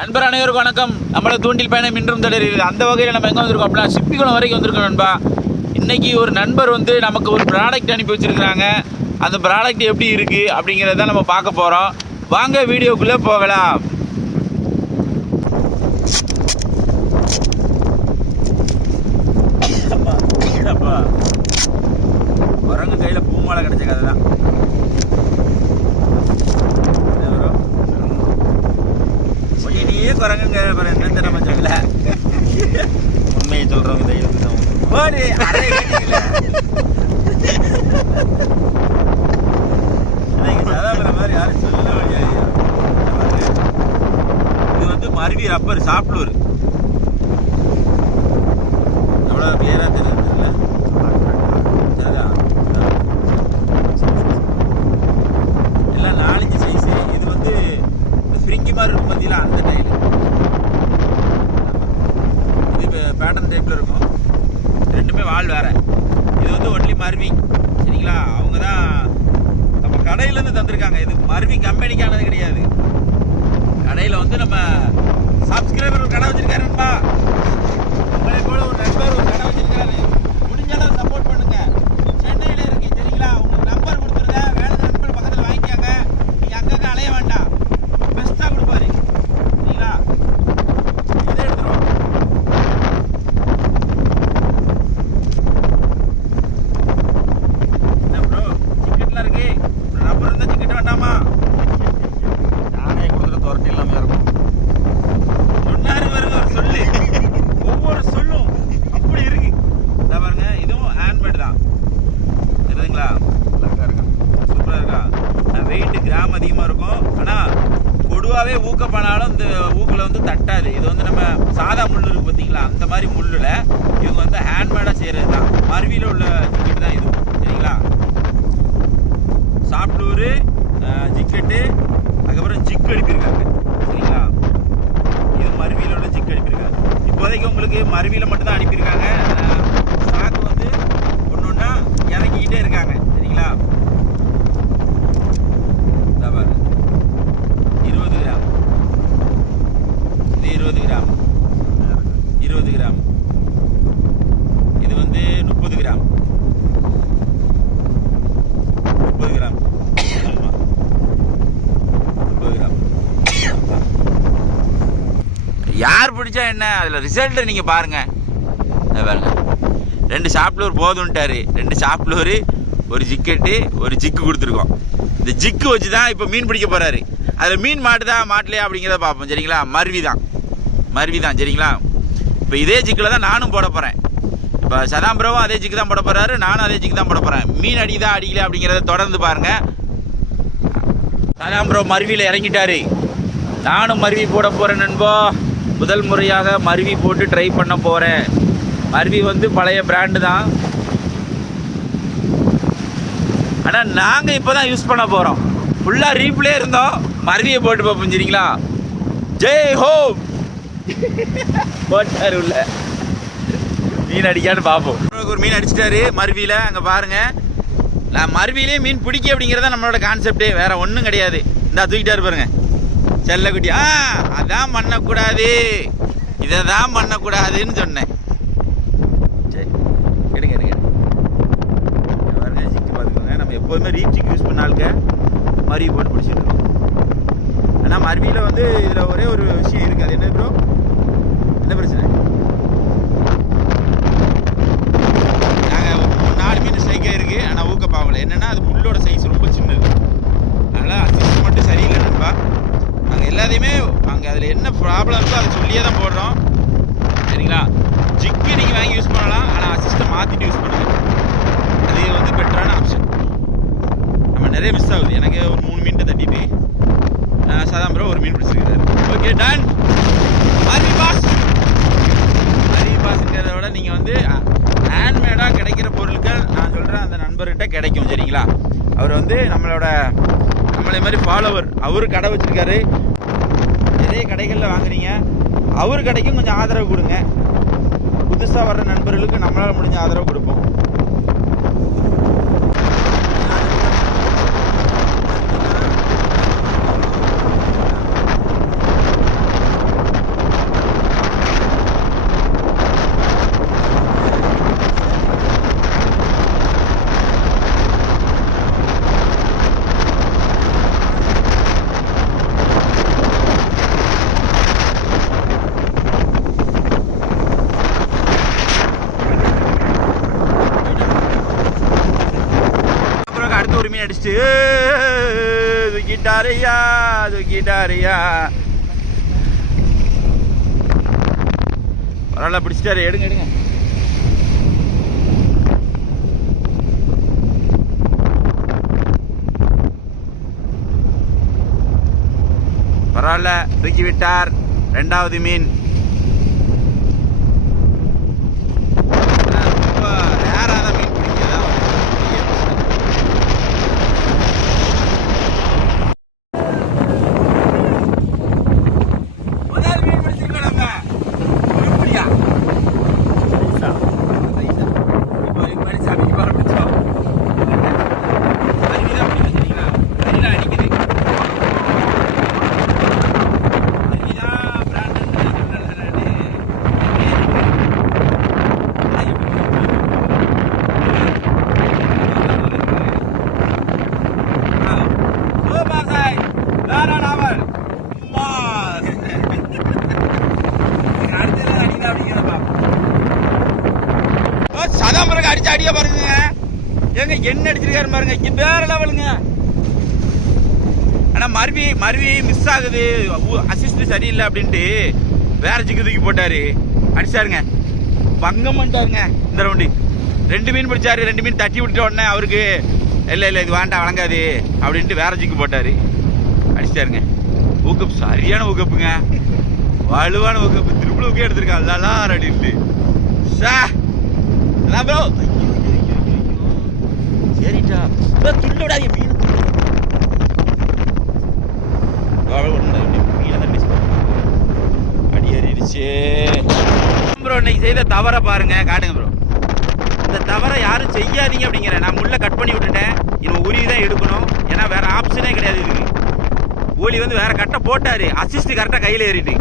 நண்பர் அனைவருக்கும் வணக்கம். நம்மள தூண்டில் பயணம் இன்றும் தொடரில். அந்த வகையில் நம்ம எங்கே வந்திருக்கோம் அப்படின்னா சிப்பிக்குளம் வரைக்கும் வந்திருக்கோம் நண்பா. இன்றைக்கி ஒரு நண்பர் வந்து நமக்கு ஒரு ப்ராடக்ட் அனுப்பி வச்சுருக்கிறாங்க. அந்த ப்ராடக்ட் எப்படி இருக்குது அப்படிங்கிறத நம்ம பார்க்க போகிறோம். வாங்க வீடியோக்குள்ளே போகலாம். குரங்கு கையில் பூமாலை கிடைச்ச கதை தான். நீயே குரங்குங்க என்ன நம்ம சொல்ல உண்மையை சொல்றவங்க தைரியத்துக்கு தான் மாதிரி யாரும் சொல்ல முடியாது. இது வந்து மருவி ரப்பர் சாப்ளூர். எவ்வளோ கிளியரா தெரியுது எல்லாம் 4-5 சைஸு. இது வந்து ஃப்ரிங்கி மாதிரி இருக்கும் பார்த்தீங்களா, அந்த டைல். இது பேட்டர்ன் டைப்பில் இருக்கும். ரெண்டுமே வால் வேறு. இது வந்து ஒன்லி மருவி. சரிங்களா, அவங்க தான் நம்ம கடையிலேருந்து தந்திருக்காங்க. இது மருவி கம்பெனிக்கானது கிடையாது. கடையில் வந்து நம்ம சப்ஸ்கிரைபர் ஒரு கடை வச்சுருக்காருப்பா. உங்களை போல ஒரு நண்பர் ஒரு கடை வச்சுருக்காரு. முடிஞ்ச அளவு சப்போர்ட் பண்ணுங்க. சென்னையில் இருக்கு. சரிங்களா, உங்களுக்கு நம்பர் கொடுத்துருங்க. வேலை நண்பர் பக்கத்தில் வாங்கிக்காங்க. நீங்கள் அங்கங்கே அலைய வேண்டாம். பெஸ்ட்டாக கொடுப்பாரு. சரிங்களா, இதை எடுத்துருவோம். என்ன ப்ரோ, டிக்கெட்லாம் இருக்கு. ரப்பர் இருந்தால் டிக்கெட் வேண்டாமா? நானே கொடுக்குற துரட்டி இல்லாமல் இருக்கும். சொன்னாரு பாருங்க ஒரு சொல்லு. ஒவ்வொரு சொல்லும் அப்படி இருக்கு. இதை பாருங்க, இதுவும் ஹேண்ட்மேட் தான். தெரியுதுங்களா? அழகா இருக்கா, சூப்பராக இருக்கா. வெயிட் கிராம் அதிகமாக இருக்கும். ஆனால் பொதுவாகவே ஊக்கப்பனாலும் இந்த ஊக்கில் வந்து தட்டாது. இது வந்து நம்ம சாதா முள் இருக்குது பார்த்தீங்களா, அந்த மாதிரி முள்ளில் இவங்க வந்து ஹேண்ட்மேடாக செய்கிறது தான். மருவியில் உள்ள ஜிக்கெட்டு தான் இது. சரிங்களா, சாப்ளூரு ஜிக்கெட்டு, அதுக்கப்புறம் ஜிக்கு அனுப்பியிருக்காங்க. சரிங்களா, இது மருவியில் உள்ள ஜிக்கு அனுப்பியிருக்காங்க. இப்போதைக்கு உங்களுக்கு மருவியில் மட்டும்தான் அனுப்பியிருக்காங்க. ஸ்டாக் வந்து ஒன்று ஒன்றா இறக்கிக்கிட்டே இருக்காங்க. சரிங்களா, 20 கிராம். இது 20 கிராம். 20 கிராம். இது வந்து 30 கிராம். 30 கிராம். 30 கிராம். யார் பிடிச்சா என்ன, அதில் ரிசல்ட்டை நீங்கள் பாருங்கள். பாருங்க, 2 சாப்ளூர் போதுன்ட்டாரு. 2 சாப்ளூர், ஒரு ஜிக்கெட்டு, ஒரு ஜிக்கு கொடுத்துருக்கோம். இந்த ஜிக்கு வச்சு தான் இப்போ மீன் பிடிக்க போகிறாரு. அதில் மீன் மாட்டுதா மாட்டலையா அப்படிங்கிறத பார்ப்போம். சரிங்களா, மருவி தான். சரிங்களா, இப்போ இதே ஜிக்கில் தான் நானும் போட போகிறேன். இப்போ சதாம்பரவும் அதே ஜிக்கு தான் போட போகிறாரு, நானும் அதே ஜிக்கு தான் போட போகிறேன். மீன் அடிக்குதா அடிக்கல அப்படிங்கிறத தொடர்ந்து பாருங்கள். சதாம்பரம் மருவியில் இறங்கிட்டாரு. நானும் மருவி போட போகிறேன் நண்பா. முதல் முறையாக மருவி போட்டு ட்ரை பண்ண போகிறேன். மருவி வந்து பழைய பிராண்டு தான். ஆனால் நாங்கள் இப்போ தான் யூஸ் பண்ண போகிறோம். ஃபுல்லாக ரீப்ளே இருந்தோம். மருவியை போட்டு பார்ப்போம். சரிங்களா, ஜெய் ஹோ போட்டார் உள்ள மீன் அடிக்கான்னு பார்ப்போம். ஒரு மீன் அடிச்சிட்டாரு மருவியில். அங்கே பாருங்கள், நான் மருவியிலே மீன் பிடிக்க அப்படிங்கிறத நம்மளோட கான்செப்டே, வேறு ஒன்றும் கிடையாது. இந்த தூக்கிட்டாரு பாருங்க செல்லக்குட்டி. அதான் பண்ணக்கூடாது, இதை தான் பண்ணக்கூடாதுன்னு சொன்னேன். சரி, எடுங்க பாருங்க, சிக்கி பார்த்துக்கோங்க. நம்ம எப்போதுமே ரீப் சிக்கு யூஸ் பண்ணாலுங்க மருவி போட்டு பிடிச்சிட்டு இருக்கோம். ஆனால் மருவியில் வந்து இதில் ஒரே ஒரு விஷயம் இருக்குது. அது என்ன ப்ரோ, என்ன பிரச்சனை? நாங்கள் 4 மீன் ஸ்ட்ரைக்காக இருக்குது. ஆனால் ஊக்கப்பாகலை. என்னென்னா அது முள்ளோட சைஸ் ரொம்ப சின்னது. அதனால் அசிஸ்ட் மட்டும் சரியில்லை நண்பா. நாங்கள் எல்லாத்தையுமே அங்கே அதில் என்ன ப்ராப்ளம் இருக்கோ அதை சொல்லியே தான் போடுறோம். சரிங்களா, ஜிக்கு நீங்கள் வாங்கி யூஸ் பண்ணலாம். ஆனால் அசிஸ்ட்டை மாற்றிட்டு யூஸ் பண்ணுங்கள். அது வந்து பெட்டரான ஆப்ஷன். நம்ம நிறைய மிஸ் ஆகுது. எனக்கு ஒரு 3 மீன் தட்டிட்டு சதாம்பரம் ஒரு மீன் பிடிச்சிருக்காரு. Okay, ton. மருவி பாஸ்ங்கிறத விட நீங்கள் வந்து ஹேண்ட்மேடாக கிடைக்கிற பொருட்கள் நான் சொல்கிறேன் அந்த நண்பர்கிட்ட கிடைக்கும். சரிங்களா, அவர் வந்து நம்மளை மாதிரி ஃபாலோவர். அவரு கடை வச்சுருக்காரு. நிறைய கடைகளில் வாங்குறீங்க. அவரு கடைக்கும் கொஞ்சம் ஆதரவு கொடுங்க. புதுசாக வர்ற நண்பர்களுக்கு நம்மளால் முடிஞ்ச ஆதரவு கொடுப்போம். தூக்கிட்டாரியா தூக்கிட்டாரியா. பரவாயில்ல, பிடிச்சிட்டாரு. எடுங்க எடுங்க. பரவாயில்ல, தூக்கி விட்டார். இரண்டாவது மீன். ரொம்ப ரேரான மீன் பிடிக்கல. முதல் மீன் பிடிச்சிருக்கோம் நம்ம. உருப்படியா இப்போ மனுஷன் அப்படி பரப்பிச்சோம். அருவிதான் பிடிக்க சொன்னீங்களா? அருவிதான் அடிக்குது. சதாம்பரம் அடிச்சு அடியா பாருங்க. ஏங்க என்ன அடிச்சிருக்காரு பாருங்க. வேற லெவலுங்க. ஆனா மருவி மிஸ் ஆகுது. அசிஸ்ட் சரியில்லை அப்படின்ட்டு வேற ஜிக்கு தூக்கி போட்டாரு. அடிச்சாருங்க. பங்கம் பண்ணிட்டாருங்க இந்த ரவுண்டு. 2 மீன் பிடிச்சாரு. 2 மீன் தட்டி விட்டுட்ட உடனே அவருக்கு இல்லை இது வேண்டாம் வழங்காது அப்படின்ட்டு வேற ஜிக்கு போட்டாரு. அடிச்சிட்டாருங்க. ஊக்கப் சரியான ஊக்கப்புங்க. வலுவான ஊக்கப்பு. திருப்பூக்கே எடுத்திருக்கான். நல்லா அடிட்டு ப்ரோ. சரிட்டா துள்ளோடாதீங்க. மீன் அடியேறிடுச்சு ப்ரோ. இன்னைக்கு செய்த தவறை பாருங்க, காட்டுங்க ப்ரோ. இந்த தவறை யாரும் செய்யாதீங்க அப்படிங்கிற. நான் முள்ள கட் பண்ணி விட்டுட்டேன். இன்னும் உரி தான் எடுக்கணும். ஏன்னா வேற ஆப்ஷனே கிடையாது இதுக்கு. ஊலி வந்து வேற கட்டை போட்டாரு. அசிஸ்ட் கரெக்டாக கையில் ஏறிட்டு.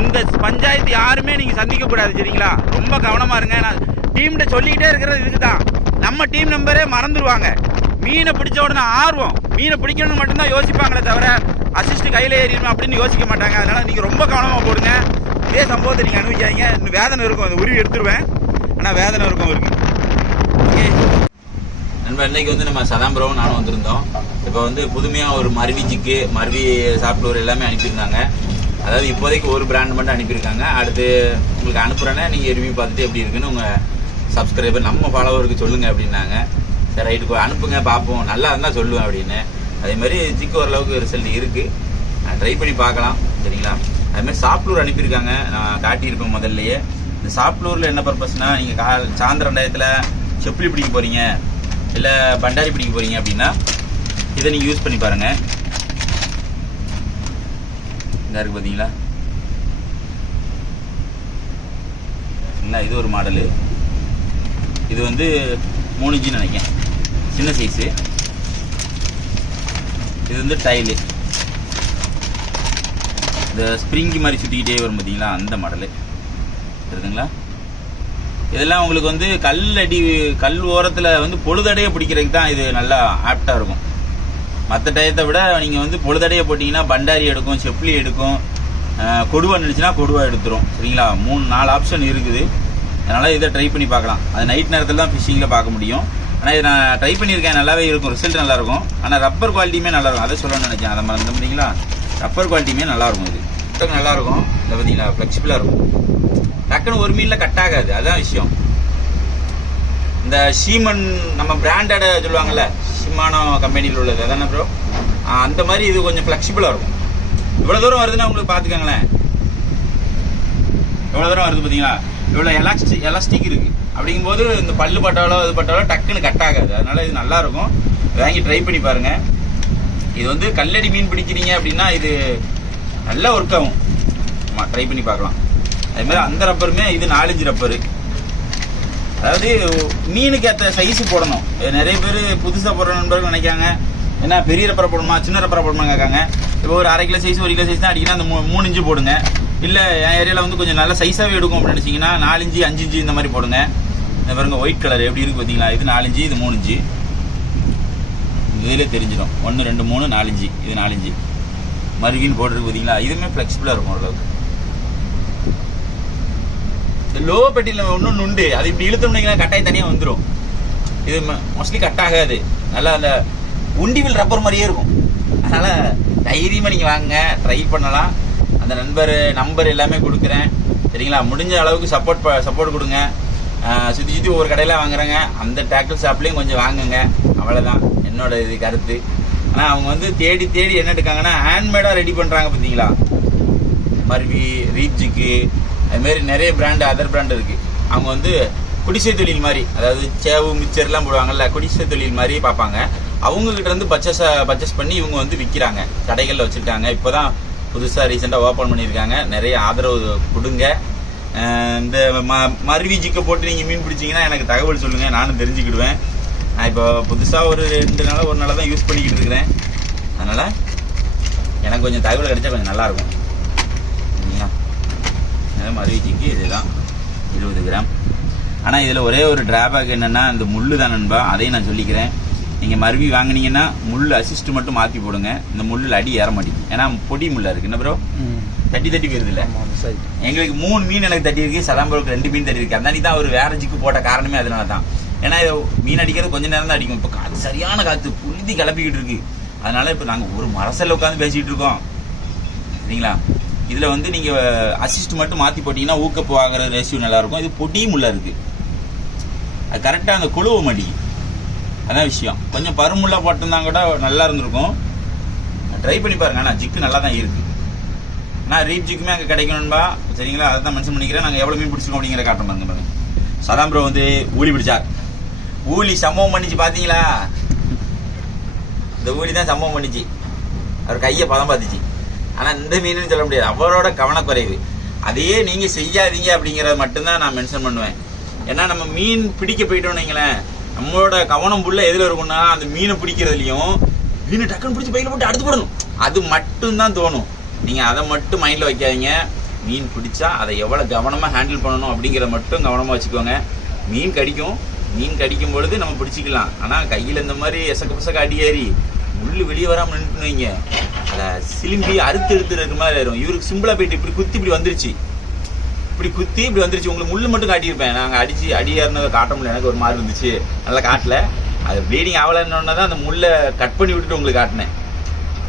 இந்த பஞ்சாயத்து யாருமே நீங்க சந்திக்க கூடாது. சரிங்களா? ரொம்ப கவனமா இருங்க. நான் டீம்கிட்ட சொல்லிக்கிட்டே இருக்கிறது இதுக்கு தான். நம்ம டீம் நம்பரே மறந்துடுவாங்க. மீனை பிடிச்ச உடனே ஆர்வம். மீனை பிடிக்கணும்னு மட்டும்தான் யோசிப்பாங்களே தவிர அசிஸ்ட் கையில் ஏறிடணும் அப்படின்னு யோசிக்க மாட்டாங்க. அதனால நீங்க ரொம்ப கவனமா போடுங்க. இதே சம்பவத்தை நீங்க அனுபவிக்காதீங்க. இன்னும் வேதனை இருக்கும். அந்த உருவி எடுத்துருவேன். ஆனால் வேதனை இருக்கும் இருக்கு. ஓகே நண்பா, இன்னைக்கு வந்து நம்ம சதாம்பரம் நானும் வந்திருந்தோம். இப்போ வந்து புதுமையாக ஒரு மருவி ஜிக்கு, மருவி சாப்ட்வேர் எல்லாமே அனுப்பியிருந்தாங்க. அதாவது இப்போதைக்கு ஒரு பிராண்ட் மட்டும் அனுப்பியிருக்காங்க. அடுத்து உங்களுக்கு அனுப்புகிறேன்னா நீங்கள் ரிவ்யூ பார்த்துட்டு எப்படி இருக்குன்னு உங்கள் சப்ஸ்கிரைபர் நம்ம ஃபாலோவருக்கு சொல்லுங்கள் அப்படின்னாங்க. சரி ரைட்டுக்கு அனுப்புங்க பார்ப்போம், நல்லா இருந்தால் சொல்லுவேன் அப்படின்னு. அதேமாதிரி ஜிக்கு ஓரளவுக்கு ரிசல்ட் இருக்குது. ட்ரை பண்ணி பார்க்கலாம். சரிங்களா? அதுமாதிரி சாப்ட்வேர் அனுப்பியிருக்காங்க. நான் காட்டியிருப்பேன் முதல்லையே. இந்த சாப்ட்வேரில் என்ன பர்பஸ்னால், நீங்கள் சாயந்தரம் டயத்தில் செப்பிலி பிடிக்க போகிறீங்க, இல்லை பண்டாரி பிடிக்க போகிறீங்க அப்படின்னா இதை நீங்கள் யூஸ் பண்ணி பாருங்கள். இதாக இருக்குது பார்த்தீங்களா? இது ஒரு மாடலு. இது வந்து 3 இன்ச்சுன்னு நினைக்கிறேன். சின்ன சைஸு. இது வந்து டைலு. இந்த ஸ்ப்ரிங்கி மாதிரி சுற்றிக்கிட்டே வரும் பார்த்தீங்களா? அந்த மாடலு இருக்குங்களா? இதெல்லாம் உங்களுக்கு வந்து கல் ஓரத்தில் வந்து பொழுதடைய பிடிக்கிறதுக்கு தான் இது நல்லா ஆப்டாக இருக்கும். மற்ற டயத்தை விட நீங்கள் வந்து பொழுதடைய போட்டிங்கன்னா பண்டாரி எடுக்கும், செப்லி எடுக்கும், கொடுவா நினைச்சுன்னா கொடுவா எடுத்துரும். சரிங்களா? 3-4 ஆப்ஷன் இருக்குது. அதனால் இதை ட்ரை பண்ணி பார்க்கலாம். அது நைட் நேரத்தில் தான் ஃபிஷிங்கில் பார்க்க முடியும். ஆனால் இதை நான் ட்ரை பண்ணியிருக்கேன். நல்லாவே இருக்கும். ரிசல்ட் நல்லாயிருக்கும். ஆனால் ரப்பர் குவாலிட்டியுமே நல்லாயிருக்கும். அதை சொல்லணும்னு நினச்சேன். அதை மறந்து பார்த்தீங்களா? ரப்பர் குவாலிட்டியுமே நல்லாயிருக்கும். இது புத்தகம் நல்லாயிருக்கும். இதை பார்த்தீங்களா? ஃப்ளெக்சிபிளாக இருக்கும். டக்குன்னு ஒரு மீனில் கட் ஆகாது. அதுதான் விஷயம். இந்த ஷீமன் நம்ம பிராண்டட் சொல்லுவாங்கல்ல, ஷிமானோ கம்பெனியில் உள்ளது அதானே ப்ரோ? அந்த மாதிரி இது கொஞ்சம் ஃப்ளெக்சிபிளாக இருக்கும். இவ்வளோ தூரம் வருதுன்னா உங்களுக்கு பார்த்துக்கங்களேன். எவ்வளோ தூரம் வருது பார்த்தீங்களா? இவ்வளோ எலாஸ்டிக் இருக்குது. அப்படிங்கும்போது இந்த பல்லு பட்டாலோ இது பட்டாலோ டக்குன்னு கட் ஆகாது. அதனால இது நல்லாயிருக்கும். வாங்கி ட்ரை பண்ணி பாருங்கள். இது வந்து கல்லடி மீன் பிடிக்கிறீங்க அப்படின்னா இது நல்லா ஒர்க் ஆகும். ஆமாம், ட்ரை பண்ணி பார்க்கலாம். அதேமாதிரி அந்த ரப்பருமே இது 4 இன்ச் ரப்பரு. அதாவது மீனுக்கு ஏற்ற சைஸு போடணும். நிறைய பேர் புதுசாக போடுற நண்பர்கள் நினைக்காங்க, ஏன்னா பெரிய ரப்பரை போடணுமா சின்ன ரப்பரை போடணுமா கேட்காங்க. இப்போ ஒரு 1/2 கிலோ சைஸ் 1 கிலோ சைஸ் தான் அடிக்கணும். அந்த 3 இன்ச்சு போடுங்க. இல்லை என் ஏரியாவில் வந்து கொஞ்சம் நல்ல சைஸாகவே எடுக்கும் அப்படின்னு நினச்சிங்கன்னா 4 இன்ச்சு 5 இன்ச்சு இந்த மாதிரி போடுங்க. இந்த பாருங்க ஒயிட் கலர் எப்படி இருக்குது பார்த்தீங்களா? இது 4 இன்ச்சு, இது 3 இன்ச்சு. இதிலே தெரிஞ்சிடும். 1 2 3 4 இன்ச்சு, இது 4 இன்ச்சு. மருவின்னு போட்டுருக்கு பார்த்தீங்களா? இதுவுமே ஃப்ளெக்சிபிளாக இருக்கும் ஓரளவுக்கு. இந்த லோ பெட்டியில் ஒன்று உண்டு. அது இப்படி இழுத்தோம்னீங்கன்னா கட்டாயம் தனியாக வந்துடும். இது மோஸ்ட்லி கட் ஆகாது. நல்லா அந்த உண்டிவில் ரப்பர் மாதிரியே இருக்கும். அதனால் தைரியமாக நீங்கள் வாங்க, ட்ரை பண்ணலாம். அந்த நம்பர் எல்லாமே கொடுக்குறேன் சரிங்களா. முடிஞ்ச அளவுக்கு சப்போர்ட் கொடுங்க. சுற்றி ஒவ்வொரு கடையில் வாங்குறாங்க, அந்த டிராக்டர் ஷாப்லேயும் கொஞ்சம் வாங்குங்க. அவ்வளோதான் என்னோட இது கருத்து. ஆனால் அவங்க வந்து தேடி என்ன எடுக்காங்கன்னா ஹேண்ட்மேடாக ரெடி பண்ணுறாங்க பார்த்தீங்களா. மர்வி, ரீப்ஜிக்கு, அதுமாரி நிறைய பிராண்டு, அதர் பிராண்டு இருக்குது. அவங்க வந்து குடிசை தொழில் மாதிரி, அதாவது சேவு மிச்சர்லாம் போடுவாங்கல்ல, குடிசை தொழில் மாதிரி பார்ப்பாங்க. அவங்கக்கிட்ட இருந்து பர்ச்சேஸ் பண்ணி இவங்க வந்து விற்கிறாங்க, கடைகளில் வச்சுருக்காங்க. இப்போ தான் புதுசாக ரீசெண்டாக ஓப்பன் பண்ணியிருக்காங்க. நிறைய ஆதரவு கொடுங்க. இந்த மருவி ஜிக்கை போட்டு நீங்கள் மீன் பிடிச்சிங்கன்னா எனக்கு தகவல் சொல்லுங்கள், நானும் தெரிஞ்சுக்கிடுவேன். நான் இப்போ புதுசாக ஒரு 2 நாளாக ஒரு நாளாக தான் யூஸ் பண்ணிக்கிட்டு இருக்கிறேன். அதனால் எனக்கு கொஞ்சம் தகவல் கிடைச்சா கொஞ்சம் நல்லாயிருக்கும். சரிங்களா. மருவி ஜிக்கு இதுதான் 20 கிராம். ஆனால் இதில் ஒரே ஒரு டிராபேக் என்னென்னா இந்த முள் தான் நண்பா, அதையும் நான் சொல்லிக்கிறேன். நீங்கள் மருவி வாங்கினீங்கன்னா முள் அசிஸ்ட் மட்டும் மாற்றி போடுங்க. இந்த முள்ளில் அடி ஏற மாட்டேங்குது, ஏன்னா பொடி முள்ளாக இருக்குது. என்ன ப்ரோ, தட்டி போயிருது இல்லை. எங்களுக்கு 3 மீன் எனக்கு தட்டி இருக்கு, சதாம்பரோக்கு 2 மீன் தட்டி இருக்கு. அந்த தான் ஒரு வேற ஜிக்கு போட்ட காரணமே அதனால தான். ஏன்னா இதை மீன் அடிக்கிறது கொஞ்சம் நேரம் தான் அடிக்கும். இப்போ காற்று சரியான காற்று புழுதி கிளப்பிக்கிட்டு இருக்கு. அதனால இப்போ நாங்கள் ஒரு மரசல்ல உட்காந்து பேசிக்கிட்டு இருக்கோம் சரிங்களா. இதில் வந்து நீங்கள் அசிஸ்ட் மட்டும் மாற்றி போட்டிங்கன்னா ஊக்கப்பு ஆகிற ரேஷியோ நல்லாயிருக்கும். இது பொடி முள்ளாக இருக்குது, அது கரெக்டாக அந்த குழுவ மாட்டேங்குது. அதான் விஷயம். கொஞ்சம் பருமுள்ளா போட்டிருந்தா கூட நல்லா இருந்திருக்கும். ட்ரை பண்ணி பாருங்க. ஆனால் ஜிக்கு நல்லா தான் இருக்குது. நான் ரீப் ஜிக்குமே அங்கே கிடைக்கணும்பா சரிங்களா. அதை தான் மென்ஷன் பண்ணிக்கிறேன். நாங்கள் எவ்வளோ மீன் பிடிச்சிருக்கோம் அப்படிங்கிற காட்டம் பாருங்க. சதாம் ப்ரோ வந்து ஊழி பிடிச்சார். ஊழி சம்பவம் பண்ணிச்சு பார்த்தீங்களா. இந்த ஊழி தான் சம்பவம் பண்ணிச்சு. அவர் கையை பதம் பார்த்துச்சு. ஆனால் இந்த மீன் சொல்ல முடியாது, அவரோட கவனக்குறைவு. அதையே நீங்கள் செய்யாதீங்க அப்படிங்கிறத மட்டும்தான் நான் மென்ஷன் பண்ணுவேன். ஏன்னா நம்ம மீன் பிடிக்க போயிட்டோம்னு வைங்களேன், நம்மளோட கவனம் புள்ள எதில் இருக்கும்னா அந்த மீனை பிடிக்கிறதுலையும் மீனை டக்குன்னு பிடிச்சி பையில போட்டு அடுத்து போடணும், அது மட்டும்தான் தோணும். நீங்கள் அதை மட்டும் மைண்டில் வைக்காதீங்க. மீன் பிடிச்சா அதை எவ்வளோ கவனமாக ஹேண்டில் பண்ணணும் அப்படிங்கிற மட்டும் கவனமாக வச்சுக்கோங்க. மீன் கடிக்கும் பொழுது நம்ம பிடிச்சிக்கலாம். ஆனால் கையில் இந்த மாதிரி எசக்க அடி ஏறி முள் வெளியே வராமல் நின்றுட்டு வைங்க, அதை சிலிம்பி எடுத்துருக்க மாதிரி ஆயிரும். இவருக்கு சிம்பிளாக போயிட்டு இப்படி குத்தி இப்படி வந்துருச்சு. உங்களுக்கு முள்ளு மட்டும் காட்டியிருப்பேன். நாங்கள் அடி ஏறினதை காட்ட முடியல, எனக்கு ஒரு மாதிரி இருந்துச்சு, நல்லா காட்டல. அது ப்ளீடிங் ஆகலன்னு தான் அந்த முள்ளை கட் பண்ணி விட்டுட்டு உங்களுக்கு காட்டினேன்.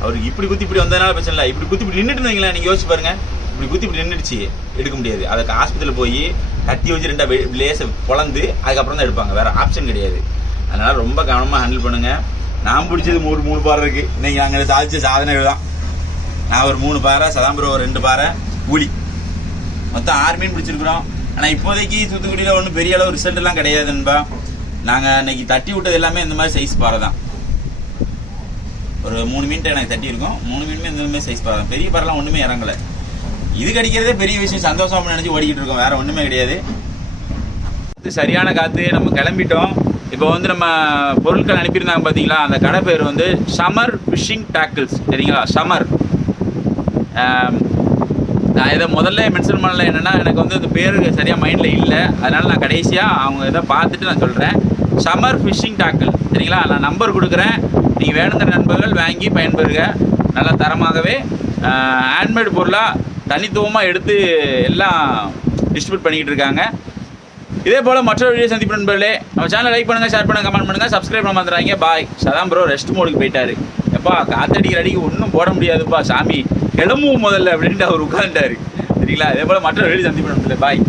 அவருக்கு இப்படி குத்தி இப்படி வந்ததுனால பிரச்சனை இல்லை. இப்படி குத்தி இப்படி நின்றுட்டு வைங்களேன், நீங்கள் யோசிச்சு பாருங்க. இப்படி குத்தி இப்படி நின்றுடுச்சு, எடுக்க முடியாது. அதுக்கு ஆஸ்பத்திரியில் போய் கத்தி வச்சு 2 லேசை பொழந்து அதுக்கப்புறம் தான் எடுப்பாங்க, வேற ஆப்ஷன் கிடையாது. அதனால ரொம்ப கவனமாக ஹேண்டில் பண்ணுங்க. நான் பிடிச்சது 3 பாறை இருக்கு. இன்னைக்கு நாங்கள் சாதிச்ச சாதனைகள் தான். நான் ஒரு 3 பாறை, சதாம்பரம் ஒரு 2 பாறை, ஊழி, மொத்தம் 6 மீன் பிடிச்சிருக்கிறோம். ஆனால் இப்போதைக்கு தூத்துக்குடியில் ஒன்றும் பெரிய அளவு ரிசல்ட் எல்லாம் கிடையாதுன்பா. நாங்கள் இன்னைக்கு தட்டி விட்டது எல்லாமே இந்த மாதிரி சைஸ் பாறை தான். ஒரு 3 மீன் எனக்கு தட்டி இருக்கும். 3 மீனுமே இந்த மாதிரி சைஸ் பாறை தான். பெரிய பாறைலாம் ஒன்றுமே இறங்கலை. இது கிடைக்கிறதே பெரிய விஷயம், சந்தோஷம் நினச்சி ஓடிக்கிட்டு இருக்கோம், வேற ஒன்றுமே கிடையாது. இது சரியான காற்று. நம்ம கிளம்பிட்டோம். இப்போ வந்து நம்ம பொருட்கள் அனுப்பியிருந்தாங்க பார்த்தீங்களா, அந்த கடை பேர் வந்து சம்மர் ஃபிஷிங் டேக்கிள்ஸ் சரிங்களா. சம்மர், நான் இதை முதல்ல மென்ஷன் பண்ணல. என்னென்னா எனக்கு வந்து இந்த பேர் சரியாக மைண்டில் இல்லை, அதனால் நான் கடைசியாக அவங்க இதை பார்த்துட்டு நான் சொல்கிறேன். சம்மர் ஃபிஷிங் டேக்கிள் சரிங்களா. நான் நம்பர் கொடுக்குறேன், நீங்கள் வேணுங்கிற நண்பர்கள் வாங்கி பயன்பெறுங்க. நல்லா தரமாகவே ஹேண்ட்மேடு பொருளாக தனித்துவமாக எடுத்து எல்லாம் டிஸ்ட்ரிபியூட் பண்ணிக்கிட்டு இருக்காங்க. இதே போல் மற்றொரு வீடியோ சந்திப்பு நண்பர்களே. நம்ம சேனலை லைக் பண்ணுங்கள், ஷேர் பண்ணுங்கள், கமெண்ட் பண்ணுங்கள், சப்ஸ்கிரைப் பண்ண வந்துடுறாங்க. பாய். சதாம் ப்ரோ ரெஸ்ட் மோடுக்கு போயிட்டாரு. எப்பா காத்தடிக்கிற அடிக்கு ஒன்றும் போட முடியாதுப்பா சாமி, கிளம்புவோம் முதல்ல அப்படின்ட்டு அவர் உட்காந்துட்டாரு சரிங்களா. இதே போல் மற்றொரு வீடியோ சந்திப்பு நண்பர்களே. பாய்.